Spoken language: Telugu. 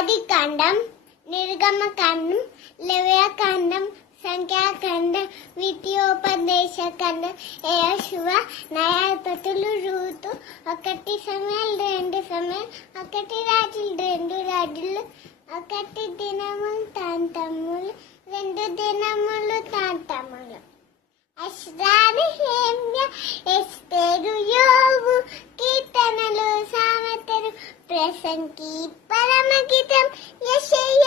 ఆదికాండం, నిర్గమకాండం, లేవ్యకాండం, సంఖ్యాకాండం, ద్వితీయోపదేశకాండం, యెహోషువ, న్యాయాధిపతులు, రూతు, 1 సమూయేలు, 2 సమూయేలు, 1 రాజులు, 2 రాజులు, 1 దినములు, తాంతములు, 2 దినములు, తాంతములు. అష్రాని, హేమ్య, ఎస్తేరు, యోబు, కీర్తనలు, సామెతలు, ప్రసంగి, పరమగీతం, యెషయా,